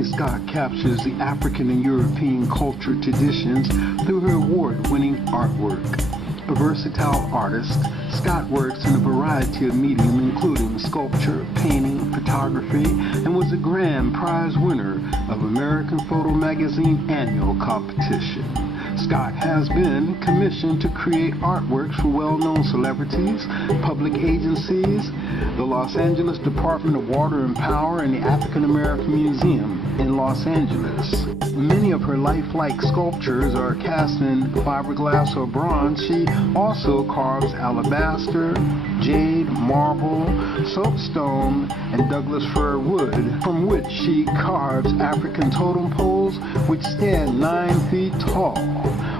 Toni Scott captures the African and European culture traditions through her award-winning artwork. A versatile artist, Scott works in a variety of mediums including sculpture, painting, photography, and was a grand prize winner of American Photo Magazine annual competition. Scott has been commissioned to create artworks for well-known celebrities, public agencies, the Los Angeles Department of Water and Power, and the African American Museum in Los Angeles. Many of her lifelike sculptures are cast in fiberglass or bronze. She also carves alabaster, jade, marble, soapstone, and Douglas fir wood, from which she carves African totem poles which stand 9 feet tall.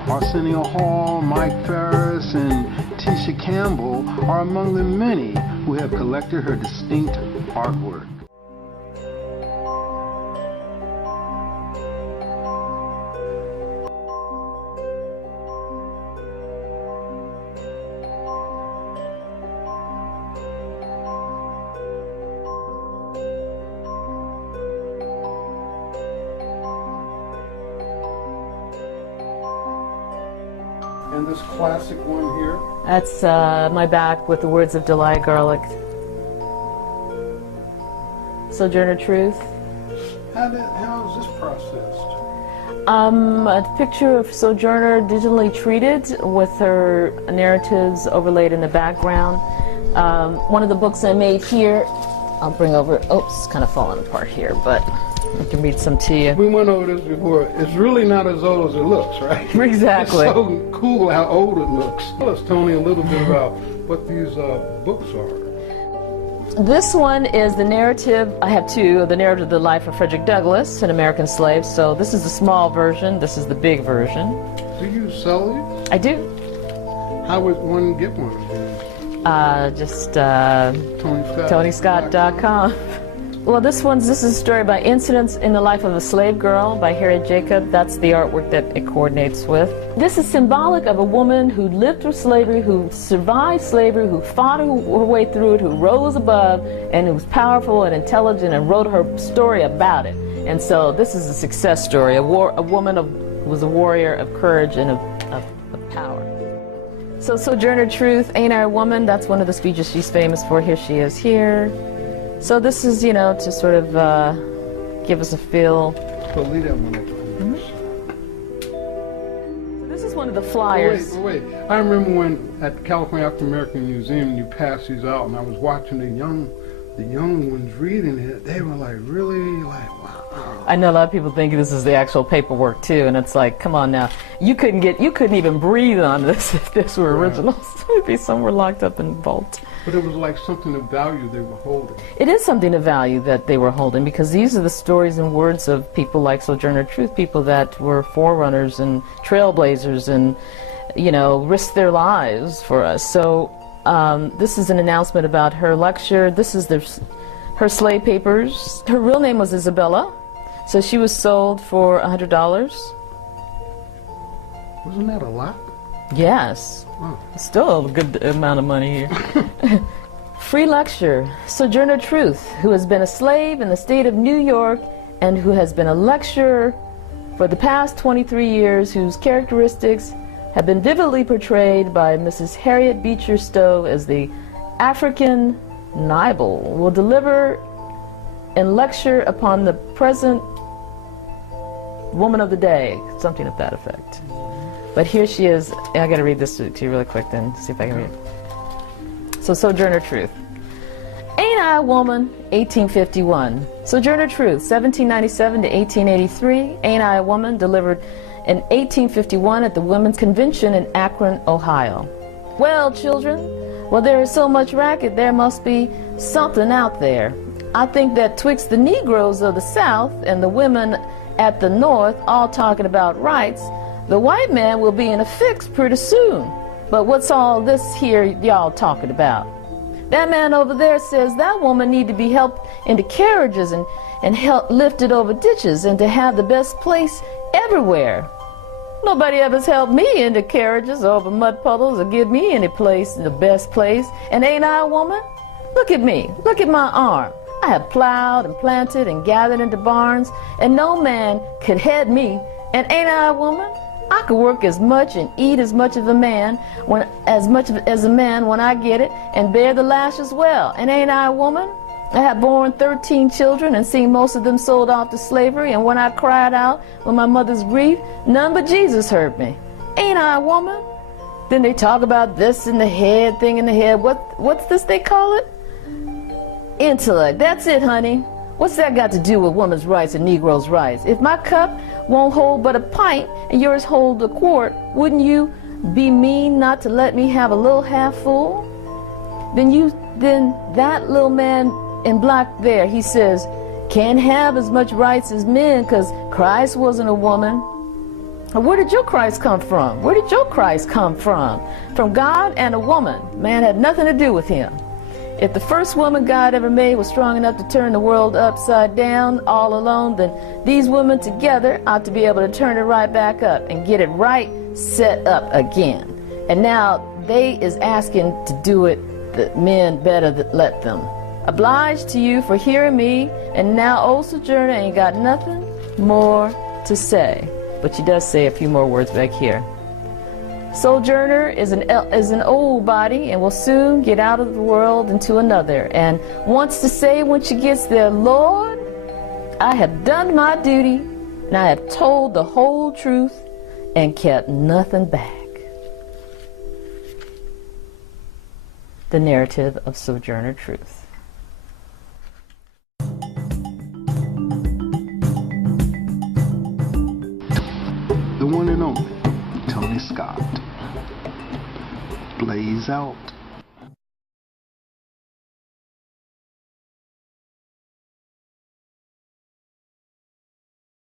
Arsenio Hall, Mike Ferris, and Tisha Campbell are among the many who have collected her distinct artwork. And this classic one here? That's my back with the words of Delia Garlick. Sojourner Truth. How is this processed? A picture of Sojourner digitally treated with her narratives overlaid in the background. One of the books I made here, I'll bring over, oops, it's kind of falling apart here, but I can read some to you. We went over this before. It's really not as old as it looks, right? Exactly. It's so cool how old it looks. Tell us, Toni, a little bit about what these books are. This one is the narrative, I have two, the narrative of the life of Frederick Douglass, an American slave. So this is the small version, this is the big version. Do you sell these? I do. How would one get one? Just ToniScott.com. Well, this is a story by Incidents in the Life of a Slave Girl by Harriet Jacob. That's the artwork that it coordinates with. This is symbolic of a woman who lived through slavery, who survived slavery, who fought her way through it, who rose above, and who was powerful and intelligent and wrote her story about it. And so this is a success story, a woman who was a warrior of courage and of power. So Sojourner Truth, Ain't I a Woman? That's one of the speeches she's famous for. Here she is here. So this is, you know, to sort of give us a feel. So leave that one up. So this is one of the flyers. Wait. I remember when at the California African American Museum you passed these out, and I was watching the young ones reading it. They were like really like, wow. I know a lot of people think this is the actual paperwork too, and it's like, come on now, you couldn't even breathe on this if this were originals. It'd be somewhere locked up in vault. But it was like something of value they were holding. It is something of value that they were holding, because these are the stories and words of people like Sojourner Truth, people that were forerunners and trailblazers and, you know, risked their lives for us. So this is an announcement about her lecture. This is her slave papers. Her real name was Isabella, so she was sold for $100. Wasn't that a lot? Yes. Oh. Still a good amount of money here. Free lecture. Sojourner Truth, who has been a slave in the state of New York and who has been a lecturer for the past 23 years, whose characteristics have been vividly portrayed by Mrs. Harriet Beecher Stowe as the African Nibal, will deliver and lecture upon the present woman of the day, something of that effect. But here she is. I got to read this to you really quick then, see if I can read it. So Sojourner Truth. Ain't I a Woman, 1851. Sojourner Truth, 1797 to 1883. Ain't I a Woman, delivered in 1851 at the Women's Convention in Akron, Ohio. Well, children, well, there is so much racket, there must be something out there. I think that twixt the Negroes of the South and the women at the North all talking about rights, the white man will be in a fix pretty soon. But what's all this here y'all talking about? That man over there says that woman need to be helped into carriages and help lifted over ditches and to have the best place everywhere. Nobody ever's helped me into carriages or over mud puddles or give me any place in the best place. And ain't I a woman? Look at me. Look at my arm. I have plowed and planted and gathered into barns, and no man could head me. And ain't I a woman? I could work as much and eat as much as a man when I get it, and bear the lash as well. And ain't I a woman? I have borne 13 children and seen most of them sold off to slavery, and when I cried out with my mother's grief, none but Jesus heard me. Ain't I a woman? Then they talk about this in the head, thing in the head. What's this they call it? Intellect. That's it, honey. What's that got to do with women's rights and Negroes' rights? If my cup won't hold but a pint and yours hold a quart, wouldn't you be mean not to let me have a little half full? Then that little man in black there, he says, can't have as much rights as men because Christ wasn't a woman. Where did your Christ come from? Where did your Christ come from? From God and a woman. Man had nothing to do with him. If the first woman God ever made was strong enough to turn the world upside down all alone, then these women together ought to be able to turn it right back up and get it right set up again. And now they is asking to do it, the men better let them. Obliged to you for hearing me, and now old Sojourner ain't got nothing more to say. But she does say a few more words back here. Sojourner is an old body and will soon get out of the world into another, and wants to say when she gets there, Lord, I have done my duty, and I have told the whole truth and kept nothing back. The narrative of Sojourner Truth. The one and only Toni Scott. Blaze out.